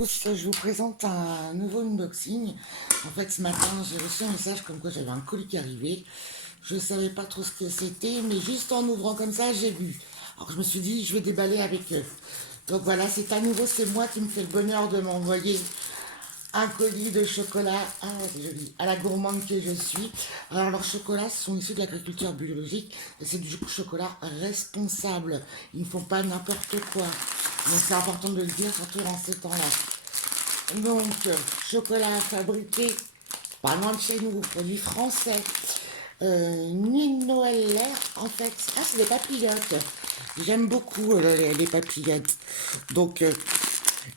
Je vous présente un nouveau unboxing. En fait, ce matin, j'ai reçu un message comme quoi j'avais un colis qui arrivait. Je ne savais pas trop ce que c'était, mais juste en ouvrant comme ça, j'ai vu. Alors, je me suis dit, je vais déballer avec eux. Donc voilà, c'est à nouveau, c'est moi qui me fais le bonheur de m'envoyer un colis de chocolat, c'est joli, à la gourmande que je suis. Alors, leurs chocolats sont issus de l'agriculture biologique et c'est du chocolat responsable. Ils ne font pas n'importe quoi. Donc, c'est important de le dire, surtout en ces temps-là. Donc, chocolat fabriqué pas loin de chez nous, produit français. Nuit de Noël l'air, en fait. Ah, c'est des papillotes. J'aime beaucoup les papillotes. Donc,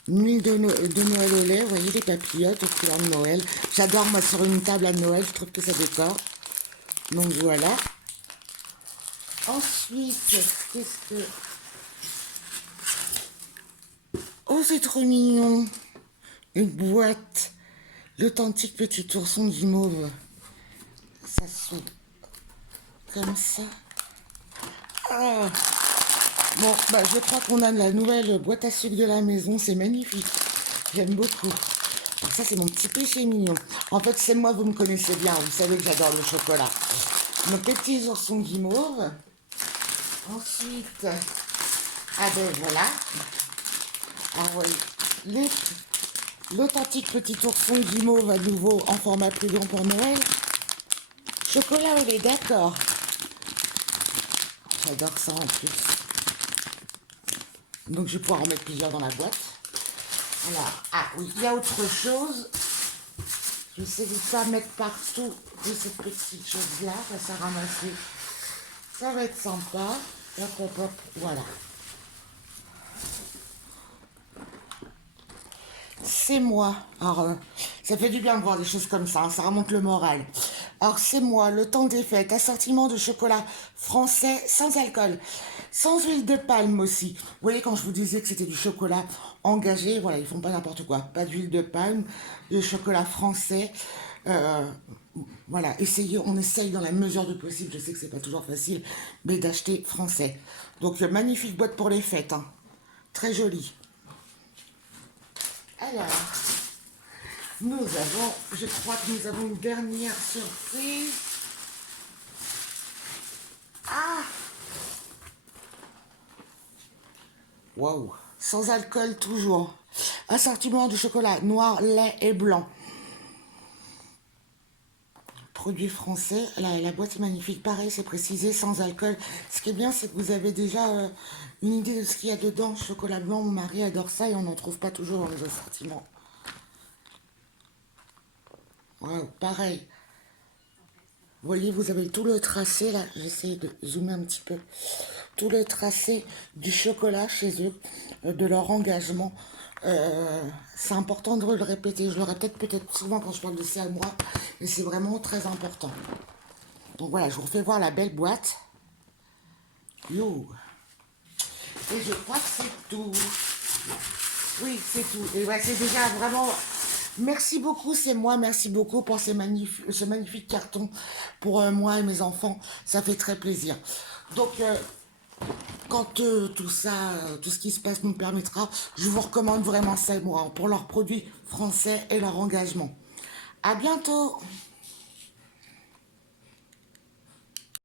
nuit de Noël au lait, vous voyez les papillotes aux couleurs de Noël. J'adore, moi, sur une table à Noël, je trouve que ça décore. Donc, voilà. Ensuite, qu'est-ce que... Oh, c'est trop mignon. Une boîte. L'authentique petit ourson guimauve. Ça s'ouvre comme ça. Ah. Bon, bah, je crois qu'on a la nouvelle boîte à sucre de la maison. C'est magnifique. J'aime beaucoup. Alors ça, c'est mon petit péché mignon. En fait, c'est moi, vous me connaissez bien. Vous savez que j'adore le chocolat. Nos petits oursons guimauves. Ensuite, ah ben voilà. Ah oui, l'authentique petit ourson guimauve à nouveau en format plus grand pour Noël. Chocolat au lait, d'accord. J'adore ça en plus. Donc je vais pouvoir en mettre plusieurs dans la boîte. Alors, ah oui, il y a autre chose. Je sais pas mettre partout de cette petite chose-là, ça ramasser. Ça va être sympa. Hop, hop, hop, voilà. C'est moi. Alors, ça fait du bien de voir des choses comme ça, hein, ça remonte le moral. Alors, c'est moi, le temps des fêtes, assortiment de chocolat français sans alcool, sans huile de palme aussi. Vous voyez, quand je vous disais que c'était du chocolat engagé, voilà, ils font pas n'importe quoi. Pas d'huile de palme, de chocolat français. Euh, voilà, on essaye dans la mesure du possible, je sais que c'est pas toujours facile, mais d'acheter français. Donc, magnifique boîte pour les fêtes, hein. Très jolie. Alors, je crois que nous avons une dernière surprise. Ah! Waouh! Sans alcool toujours. Assortiment de chocolat noir, lait et blanc. Produit français. La boîte est magnifique. Pareil, c'est précisé, sans alcool. Ce qui est bien, c'est que vous avez déjà une idée de ce qu'il y a dedans. Chocolat blanc, mon mari adore ça et on n'en trouve pas toujours dans les assortiments. Waouh, pareil. Vous voyez, vous avez tout le tracé, là, j'essaie de zoomer un petit peu, tout le tracé du chocolat chez eux, de leur engagement. C'est important de le répéter, je le répète peut-être souvent quand je parle de ça à moi, mais c'est vraiment très important. Donc voilà, je vous refais voir la belle boîte. Yo. Et je crois que c'est tout. Oui, c'est tout. Et ouais, c'est déjà vraiment... Merci beaucoup, c'est moi. Merci beaucoup pour ce magnifique carton pour moi et mes enfants. Ça fait très plaisir. Donc, quand tout ça, tout ce qui se passe nous permettra, je vous recommande vraiment ça, moi, pour leurs produits français et leur engagement. À bientôt!